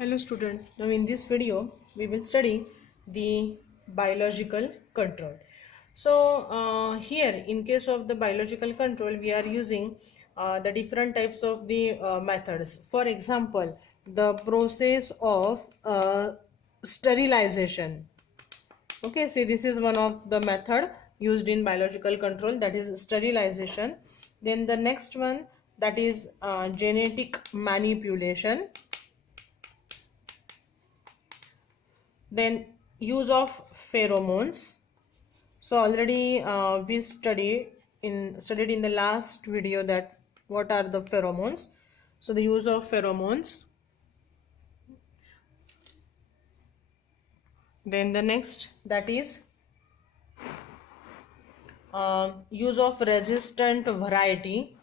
Hello students, now in this video we will study the biological control. So here in case of the biological control we are using the different types of the methods. For example, the process of sterilization. Okay, see this is one of the method used in biological control, that is sterilization. Then the next one, that is genetic manipulation. Then use of pheromones. So already we studied in the last video that what are the pheromones. So the use of pheromones. Then the next, that is use of resistant variety.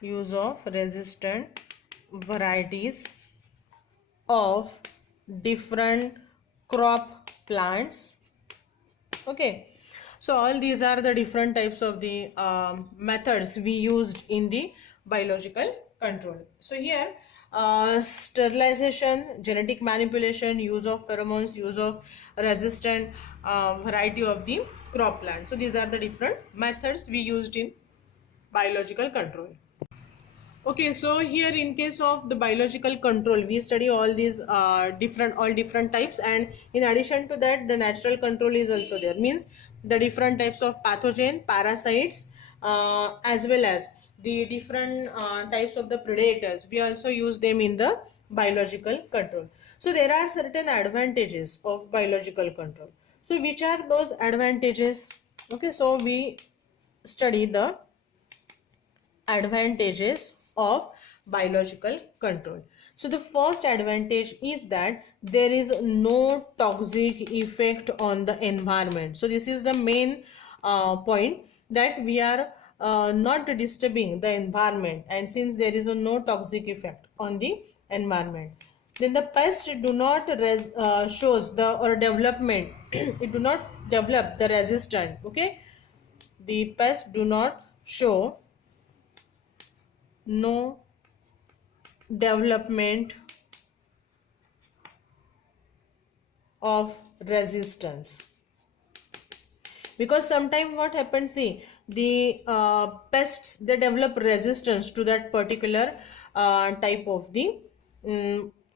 Use of resistant varieties of different crop plants. Okay, so all these are the different types of the methods we used in the biological control. So here sterilization, genetic manipulation, use of pheromones, use of resistant variety of the crop plant. So these are the different methods we used in biological control. Okay, so here in case of the biological control, we study all these different types, and in addition to that, the natural control is also there. Means the different types of pathogen, parasites, as well as the different types of the predators. We also use them in the biological control. So there are certain advantages of biological control. So which are those advantages? Okay, so we study the advantages of biological control. So the first advantage is that there is no toxic effect on the environment. So this is the main point, that we are not disturbing the environment, and since there is no toxic effect on the environment, then the pests do not shows the or development it do not develop the resistant. Okay, the pests do not show no development of resistance, because sometimes what happens, see, the pests, they develop resistance to that particular type of the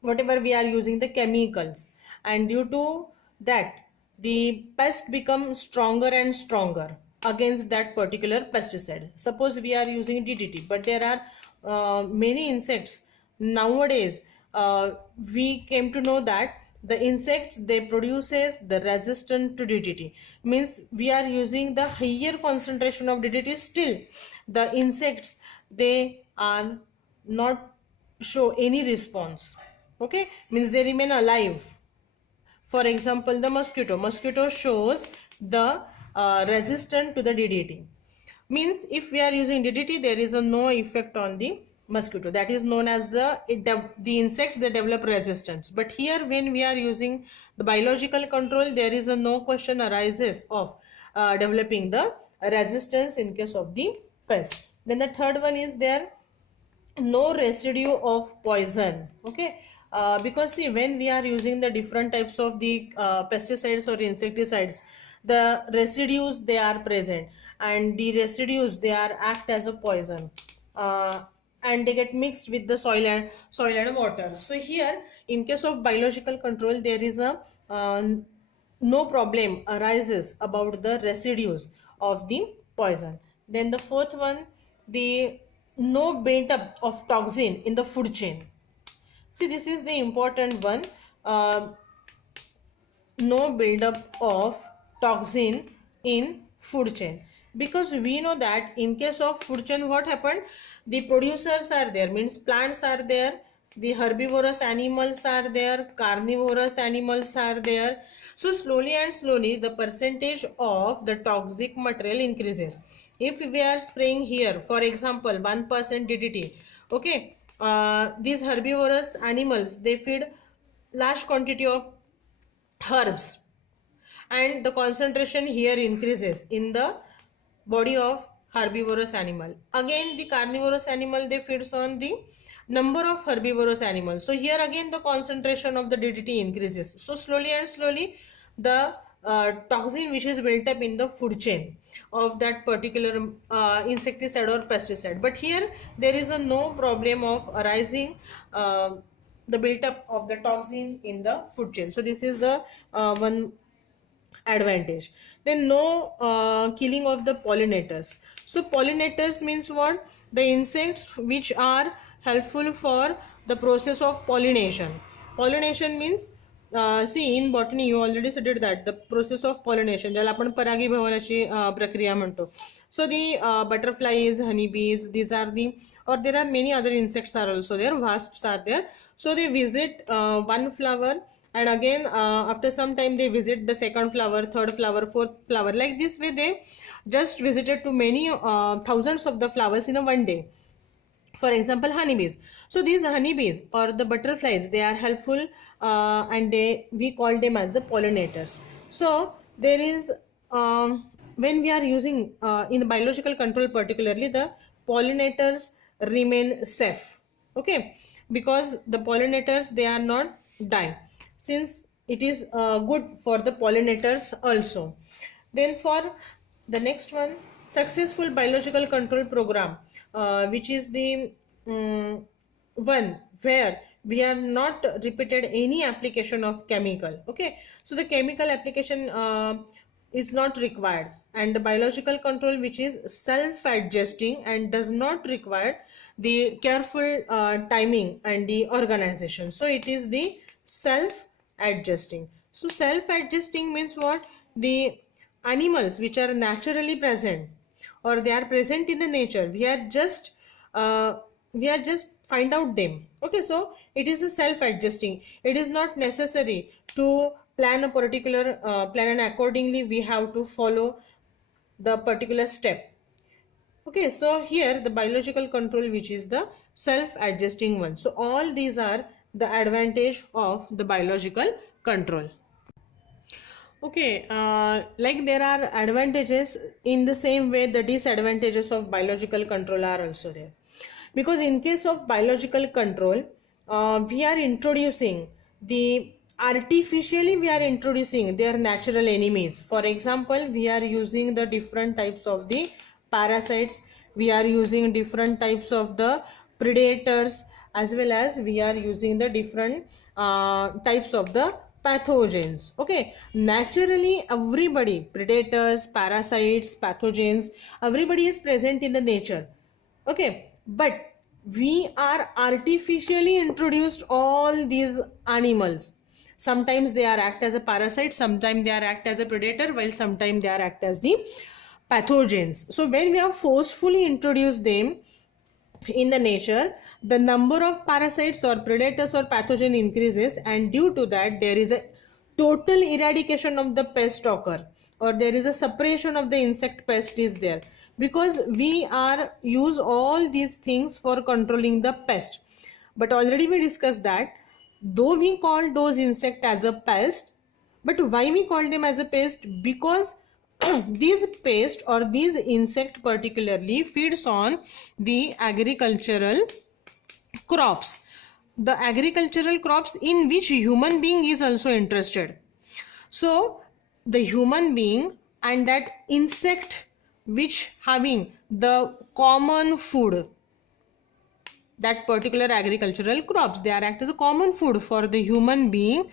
whatever we are using the chemicals, and due to that the pest become stronger and stronger against that particular pesticide. Suppose we are using DDT, but there are many insects nowadays. We came to know that the insects, they produces the resistant to DDT. Means we are using the higher concentration of DDT, still the insects, they are not show any response. Okay, means they remain alive. For example, the mosquito shows the resistant to the DDT. Means if we are using DDT, there is no effect on the mosquito. That is known as the insects, they develop resistance. But here when we are using the biological control, there is no question arises of developing the resistance in case of the pest. Then the third one is there no residue of poison. Okay, because see, when we are using the different types of the pesticides or insecticides, the residues, they are present, and the residues, they are act as a poison, and they get mixed with the soil and water. So here in case of biological control, there is a no problem arises about the residues of the poison. Then the fourth one, the no build-up of toxin in the food chain. See, this is the important one. No build-up of toxin in food chain, because we know that in case of food chain, what happened, the producers are there, means plants are there, the herbivorous animals are there, carnivorous animals are there. So slowly and slowly the percentage of the toxic material increases. If we are spraying here, for example, 1% DDT, okay, these herbivorous animals, they feed large quantity of herbs, and the concentration here increases in the body of herbivorous animal. Again, the carnivorous animal, they feeds on the number of herbivorous animals. So here again the concentration of the DDT increases. So slowly and slowly the toxin which is built up in the food chain of that particular insecticide or pesticide. But here there is a no problem of arising the build-up of the toxin in the food chain. So this is the one advantage. Then no killing of the pollinators. So pollinators means what? The insects which are helpful for the process of pollination. Pollination means see, in botany you already studied that the process of pollination ज्याला आपण परागीभवनाची प्रक्रिया म्हणतो. So the butterflies, honeybees, these are the, or there are many other insects are also there, wasps are there. So they visit one flower, and again after some time they visit the second flower, third flower, fourth flower. Like this way they just visited to many thousands of the flowers in a one day. For example, honeybees. So these honeybees or the butterflies, they are helpful and we call them as the pollinators. So there is when we are using in the biological control, particularly the pollinators remain safe. Okay, because the pollinators, they are not dying, since it is good for the pollinators also. Then for the next one, successful biological control program, which is the one where we are not repeated any application of chemical. Okay, so the chemical application is not required, and the biological control which is self-adjusting and does not require the careful timing and the organization. So it is the self-adjusting. So self-adjusting means what? The animals which are naturally present, or they are present in the nature, we are just find out them. Okay, so it is a self-adjusting. It is not necessary to plan a particular plan, and accordingly we have to follow the particular step. Okay, so here the biological control which is the self-adjusting one. So all these are the advantage of the biological control. Okay, like there are advantages, in the same way the disadvantages of biological control are also there. Because in case of biological control, we are introducing the artificially, we are introducing their natural enemies. For example, we are using the different types of the parasites, we are using different types of the predators, as well as we are using the different types of the pathogens. Okay, naturally everybody, predators, parasites, pathogens, everybody is present in the nature. Okay, but we are artificially introduced all these animals. Sometimes they are act as a parasite, sometimes they are act as a predator, while sometimes they are act as the pathogens. So when we have forcefully introduced them in the nature, the number of parasites or predators or pathogen increases, and due to that there is a total eradication of the pest occur, or there is a separation of the insect pest is there, because we are use all these things for controlling the pest. But already we discussed that though we call those insect as a pest, but why we call them as a pest? Because these pest or these insect particularly feeds on the agricultural crops, the agricultural crops in which human being is also interested. So the human being and that insect which having the common food, that particular agricultural crops, they are act as a common food for the human being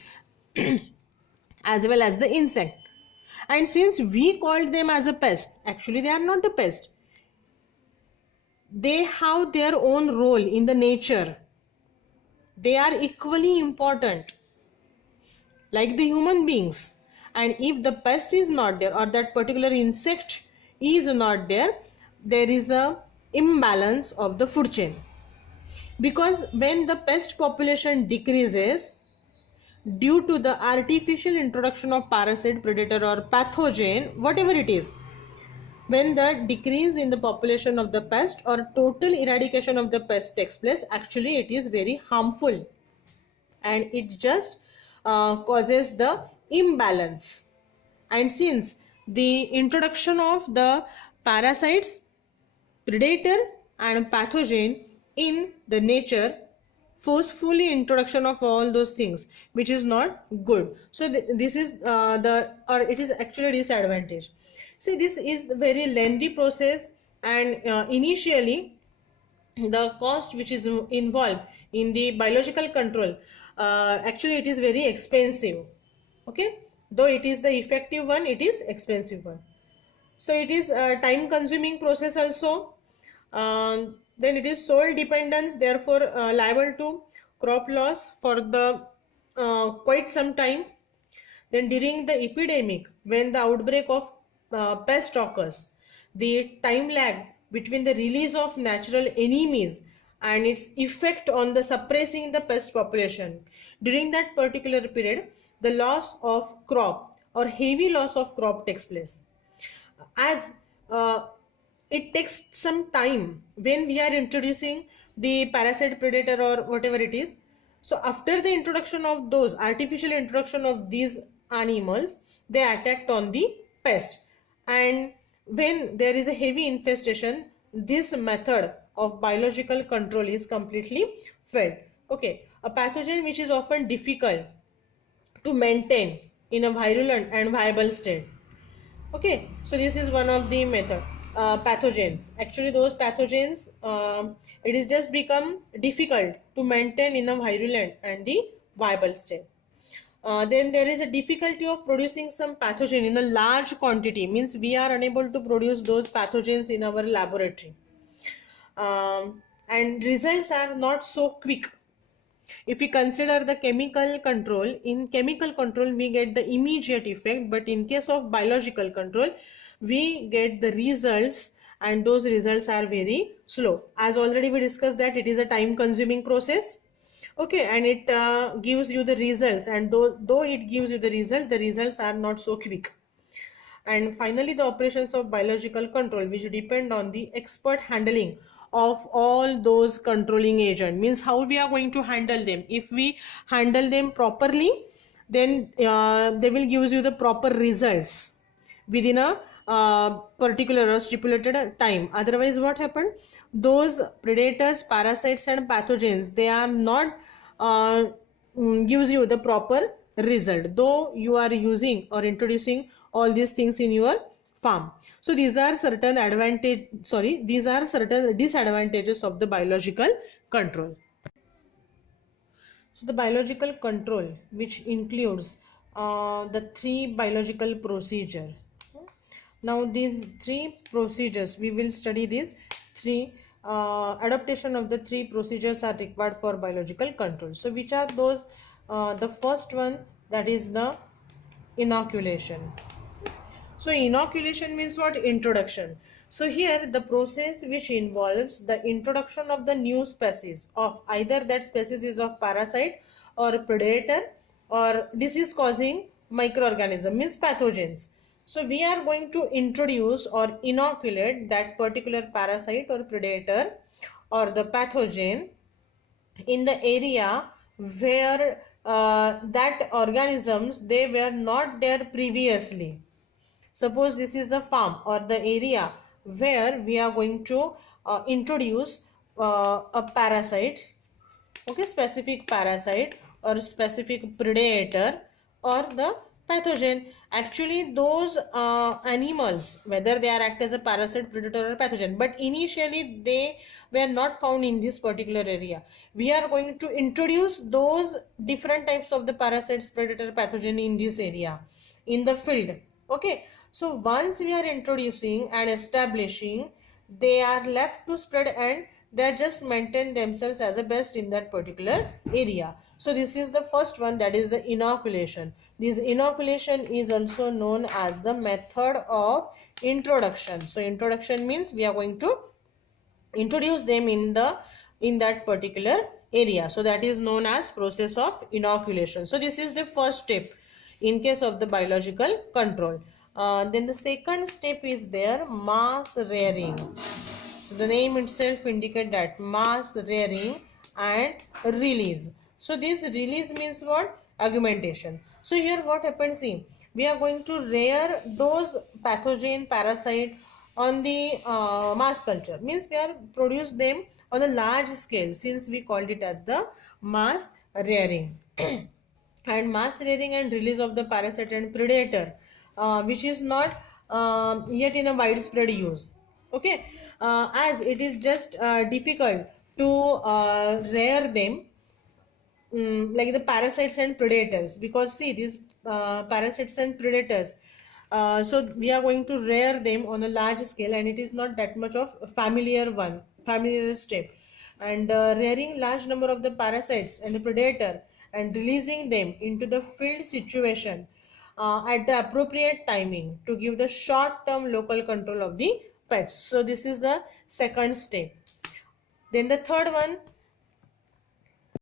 as well as the insect. And since we called them as a pest, actually they are not a pest, they have their own role in the nature, they are equally important like the human beings. And if the pest is not there, or that particular insect is not there, there is a imbalance of the food chain. Because when the pest population decreases due to the artificial introduction of parasite, predator or pathogen, whatever it is, when the decrease in the population of the pest or total eradication of the pest takes place, actually it is very harmful, and it just causes the imbalance. And since the introduction of the parasites predator and pathogen in the nature, forcefully introduction of all those things, which is not good. So this is it is actually a disadvantage. See, this is a very lengthy process, and initially the cost which is involved in the biological control, actually it is very expensive. Okay, though it is the effective one, it is expensive one. So it is a time consuming process also. Then it is soil dependence, therefore liable to crop loss for the quite some time. Then during the epidemic, when the outbreak of pest occurs, the time lag between the release of natural enemies and its effect on the suppressing the pest population, during that particular period the loss of crop or heavy loss of crop takes place. As it takes some time when we are introducing the parasite, predator, or whatever it is. So after the introduction of those artificial introduction of these animals, they attacked on the pest, and when there is a heavy infestation, this method of biological control is completely failed. Okay, a pathogen which is often difficult to maintain in a virulent and viable state. Okay, so this is one of the method. Pathogens, actually those pathogens, it is just become difficult to maintain in a virulent and the viable state. Then there is a difficulty of producing some pathogen in a large quantity, means we are unable to produce those pathogens in our laboratory, and results are not so quick. If we consider the chemical control, in chemical control we get the immediate effect, but in case of biological control we get the results, and those results are very slow. As already we discussed that it is a time consuming process. Okay, and it gives you the results, and though it gives you the results are not so quick. And finally, the operations of biological control, which depend on the expert handling of all those controlling agent, means how we are going to handle them. If we handle them properly, then they will give you the proper results within a particular or stipulated time. Otherwise, what happened? Those predators, parasites, and pathogens, they are not gives you the proper result, though you are using or introducing all these things in your farm. So these are certain disadvantages of the biological control. So the biological control, which includes the three biological procedure. Now these three procedures, we will study these three adaptation of the three procedures are required for biological control. So which are those? The first one, that is the inoculation. So inoculation means what? Introduction. So here the process which involves the introduction of the new species of either that species is of parasite or predator or disease causing microorganism, means pathogens. So we are going to introduce or inoculate that particular parasite or predator or the pathogen in the area where that organisms, they were not there previously. Suppose this is the farm or the area where we are going to introduce a parasite, okay, specific parasite or specific predator or the pathogen. Actually those animals, whether they are act as a parasite, predator, or pathogen, but initially they were not found in this particular area. We are going to introduce those different types of the parasites, predator, pathogen in this area, in the field. Okay, so once we are introducing and establishing, they are left to spread and they just maintain themselves as a best in that particular area. So this is the first one, that is the inoculation. This inoculation is also known as the method of introduction. So introduction means we are going to introduce them in that particular area. So that is known as process of inoculation. So this is the first step in case of the biological control. Then the second step is there, mass rearing. So the name itself indicate that, mass rearing and release. So this release means what? Augmentation. So here what happens, see, we are going to rear those pathogen, parasite on the mass culture, means we are produce them on a large scale, since we called it as the mass rearing. And mass rearing and release of the parasite and predator, which is not yet in a widespread use. Okay, as it is just difficult to rear them, like the parasites and predators, because see these parasites and predators, so we are going to rear them on a large scale, and it is not that much of a familiar step. And rearing large number of the parasites and the predator and releasing them into the field situation at the appropriate timing to give the short term local control of the pets. So this is the second step. Then the third one,